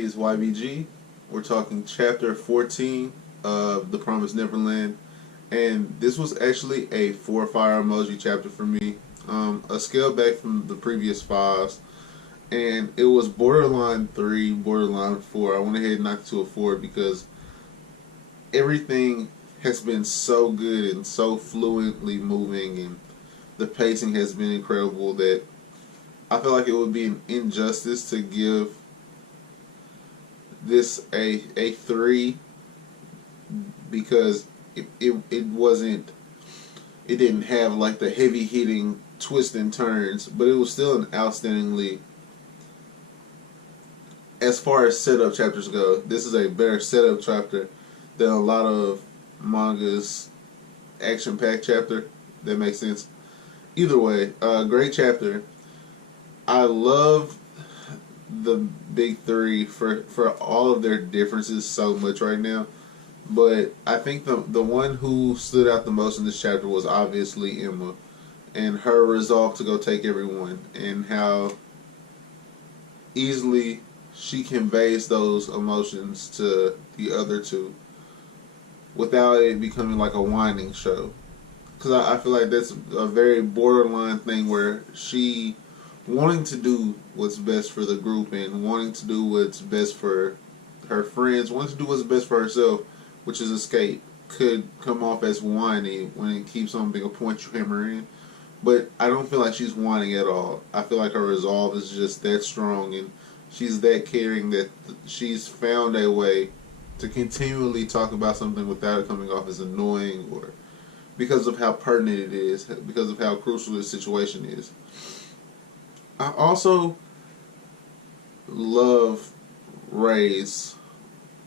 everybody. It's YBG. We're talking chapter 14 of The Promised Neverland. And this was actually a 4 fire emoji chapter for me. A scale back from the previous 5s. And it was borderline 3, borderline 4. I went ahead and knocked it to a 4 because everything has been so good and so fluently moving, and the pacing has been incredible that I feel like it would be an injustice to give this a 3 because it wasn't, it didn't have like the heavy hitting twists and turns, but it was still an outstandingly, as far as setup chapters go, this is a better setup chapter than a lot of manga's action packed chapter. That makes sense. Either way, great chapter. I love the big 3 for all of their differences so much right now. But I think the one who stood out the most in this chapter was obviously Emma, and her resolve to go take everyone, and how easily she conveys those emotions to the other two without it becoming like a whining show. Because I feel like that's a very borderline thing where she wanting to do what's best for the group and wanting to do what's best for her friends, wanting to do what's best for herself, which is escape, could come off as whiny when it keeps on being a point you hammer in. But I don't feel like she's whining at all. I feel like her resolve is just that strong, and she's that caring that she's found a way to continually talk about something without it coming off as annoying, or because of how pertinent it is, because of how crucial this situation is. I also love Ray's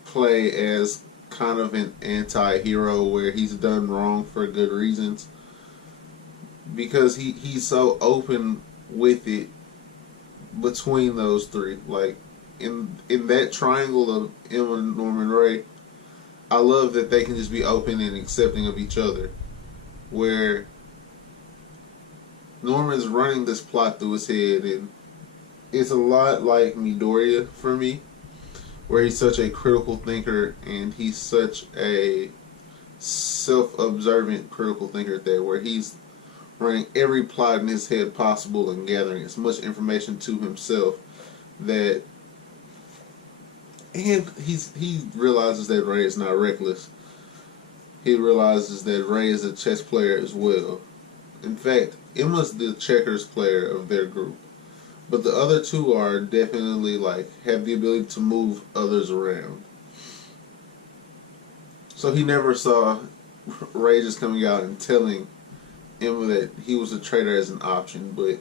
play as kind of an anti-hero where he's done wrong for good reasons, because he's so open with it between those 3. Like in that triangle of Emma, Norman, Ray, I love that they can just be open and accepting of each other, where Norman's running this plot through his head, and it's a lot like Midoriya for me, where he's such a critical thinker, and he's such a self-observant critical thinker there, where he's running every plot in his head possible and gathering as much information to himself that, and he realizes that Ray is not reckless. He realizes that Ray is a chess player as well. In fact, Emma's the checkers player of their group, but the other 2 are definitely like have the ability to move others around. So he never saw Ray just coming out and telling Emma that he was a traitor as an option, but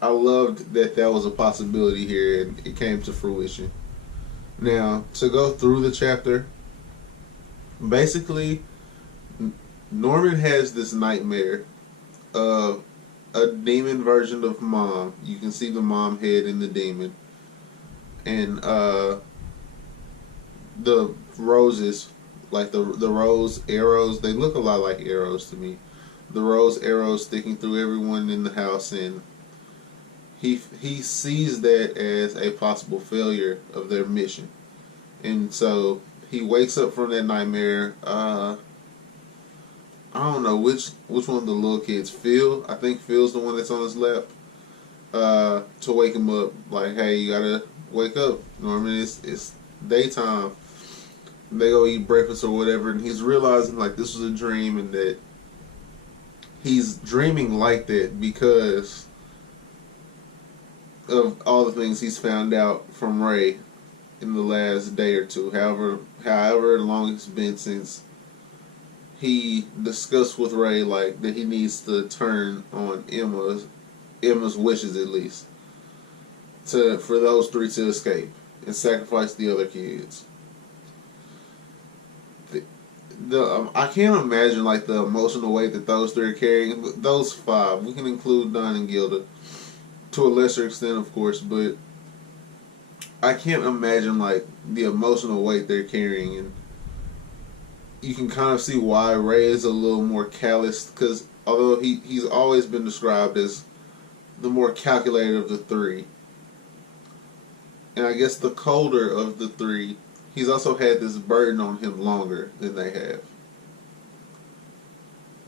I loved that that was a possibility here, and it came to fruition. Now, to go through the chapter, basically, Norman has this nightmare of a demon version of Mom. You can see the mom head in the demon. And the roses, like the rose arrows, they look a lot like arrows to me. The rose arrows sticking through everyone in the house, and he sees that as a possible failure of their mission. And so he wakes up from that nightmare. I don't know which one of the little kids, Phil. I think Phil's the one that's on his lap. To wake him up, like, hey, you gotta wake up, Norman. It's daytime. They go eat breakfast or whatever, and he's realizing like this was a dream, and that he's dreaming like that because of all the things he's found out from Ray in the last day or 2. However long it's been since he discussed with Ray like that he needs to turn on Emma's wishes, at least, for those 3 to escape and sacrifice the other kids. I can't imagine like the emotional weight that those 3 are carrying. Those 5, we can include Don and Gilda to a lesser extent, of course, but I can't imagine like the emotional weight they're carrying, and you can kind of see why Ray is a little more calloused, because although he's always been described as the more calculated of the 3, and I guess the colder of the three, he's also had this burden on him longer than they have.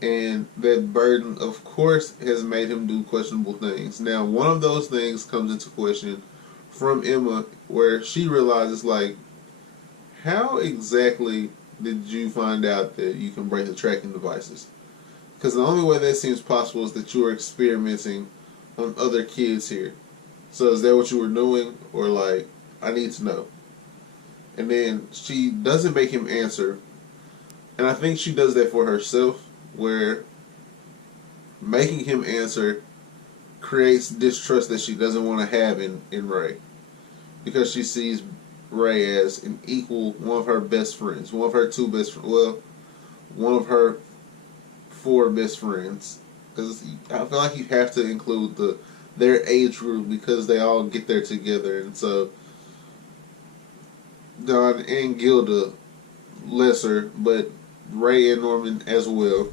And that burden, of course, has made him do questionable things. Now, one of those things comes into question from Emma, where she realizes, like, how exactly did you find out that you can break the tracking devices? Because the only way that seems possible is that you were experimenting on other kids here. So is that what you were doing? Or, like, I need to know. And then she doesn't make him answer. And I think she does that for herself, where making him answer creates distrust that she doesn't want to have in Ray. Because she sees Ray as an equal, one of her best friends, one of her two best friends, well, one of her four best friends. Because I feel like you have to include their age group because they all get there together. And so Don and Gilda lesser, but Ray and Norman as well.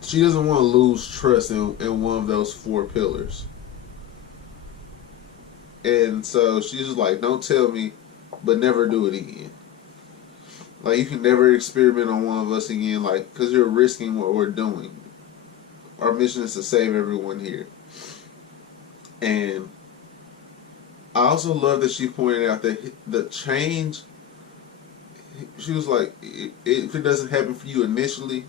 She doesn't want to lose trust in one of those four pillars. And so she's just like, don't tell me, but never do it again. Like, you can never experiment on one of us again, like, because you're risking what we're doing. Our mission is to save everyone here. And I also love that she pointed out that the change, she was like, if it doesn't happen for you initially,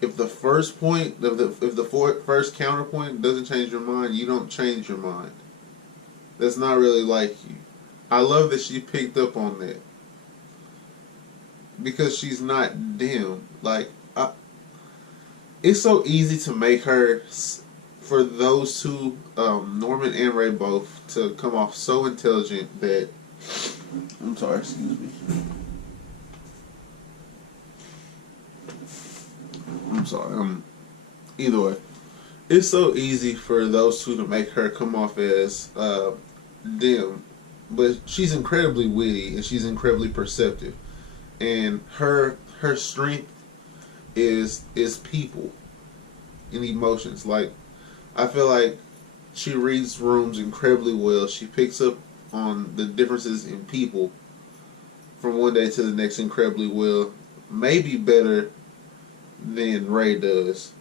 if the first point, if the first counterpoint doesn't change your mind, you don't change your mind. That's not really like you. I love that she picked up on that. Because she's not dim. Like, it's so easy to make her, for those two, Norman and Ray both, to come off so intelligent that, I'm sorry, excuse me. I'm sorry, either way. It's so easy for those two to make her come off as dim, but she's incredibly witty and she's incredibly perceptive, and her strength is people and emotions. Like, I feel like she reads rooms incredibly well. She picks up on the differences in people from one day to the next incredibly well, maybe better than Ray does.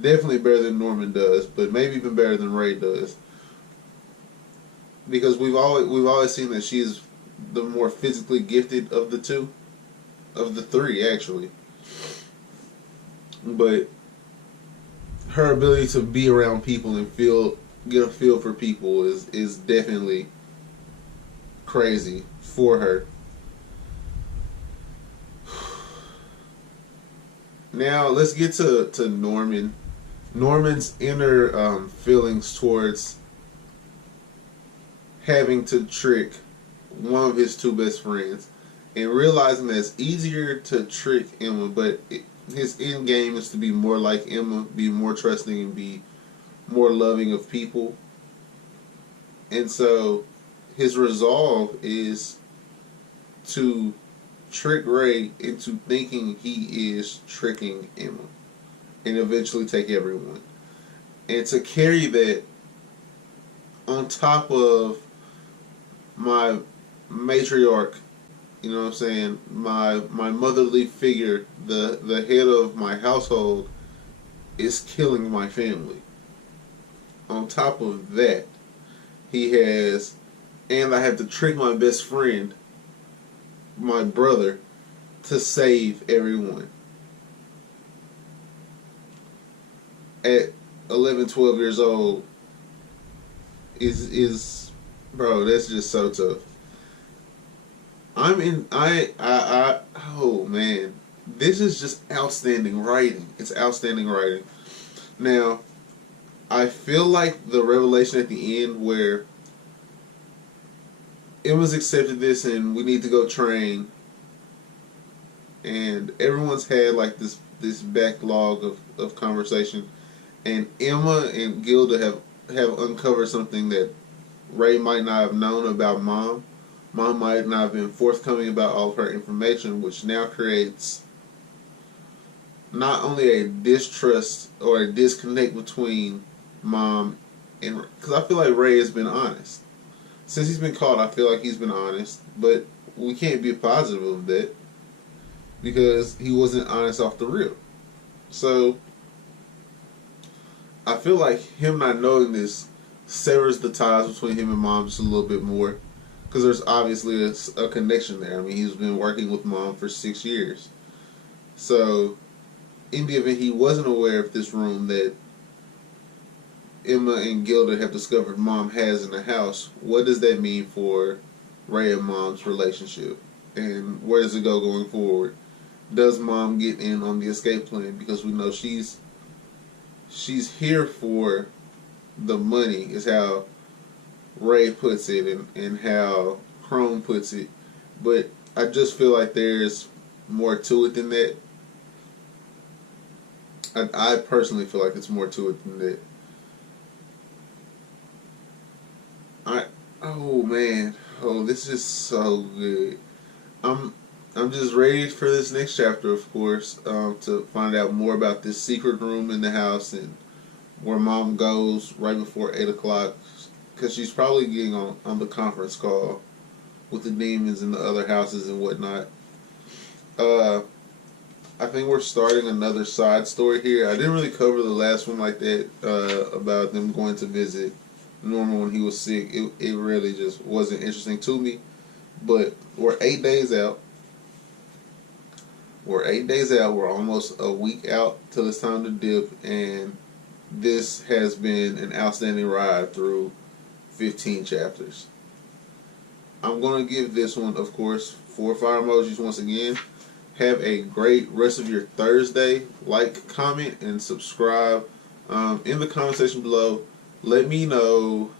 Definitely better than Norman does, but maybe even better than Ray does. Because we've always seen that she's the more physically gifted of the two, of the three actually. But her ability to be around people and get a feel for people is definitely crazy for her. Now let's get to Norman. Norman's inner feelings towards having to trick one of his two best friends, and realizing that it's easier to trick Emma, but his end game is to be more like Emma, be more trusting, and be more loving of people. And so his resolve is to trick Ray into thinking he is tricking Emma, and eventually take everyone. And to carry that on top of my matriarch, you know what I'm saying, my motherly figure, the head of my household, is killing my family. On top of that, he has, and I have to trick my best friend, my brother, to save everyone. At 11, 12 years old, is bro, that's just so tough. Oh man, this is just outstanding writing. It's outstanding writing. Now, I feel like the revelation at the end where Emma's accepted this and we need to go train, and everyone's had like this backlog of conversation, and Emma and Gilda have uncovered something that Ray might not have known about Mom. Mom might not have been forthcoming about all of her information, which now creates not only a distrust or a disconnect between Mom and because I feel like Ray has been honest since he's been caught. I feel like he's been honest, but we can't be positive of that because he wasn't honest off the rip. So I feel like him not knowing this severs the ties between him and Mom just a little bit more, because there's obviously a connection there. I mean, he's been working with Mom for 6 years. So in the event he wasn't aware of this room that Emma and Gilda have discovered Mom has in the house, what does that mean for Ray and Mom's relationship? And where does it go going forward? Does Mom get in on the escape plan? Because we know she's here for the money, is how Ray puts it, and how Chrome puts it. But I just feel like there's more to it than that. I personally feel like it's more to it than that. Oh man, this is so good. I'm just ready for this next chapter, of course, to find out more about this secret room in the house and where Mom goes right before 8 o'clock, because she's probably getting on the conference call with the demons in the other houses and whatnot. I think we're starting another side story here. I didn't really cover the last one like that, about them going to visit Norman when he was sick. It really just wasn't interesting to me. But we're 8 days out. We're almost a week out till it's time to dip, and this has been an outstanding ride through 15 chapters. I'm going to give this one, of course, 4 fire emojis once again. Have a great rest of your Thursday. Like, comment, and subscribe. In the comment section below, let me know,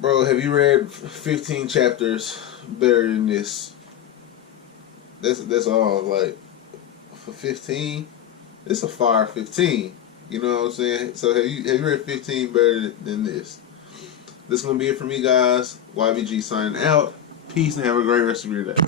bro, have you read 15 chapters better than this? That's all. Like, for 15, it's a fire 15. You know what I'm saying? So have you read 15 better than this? This is going to be it for me, guys. YBG signing out. Peace and have a great rest of your day.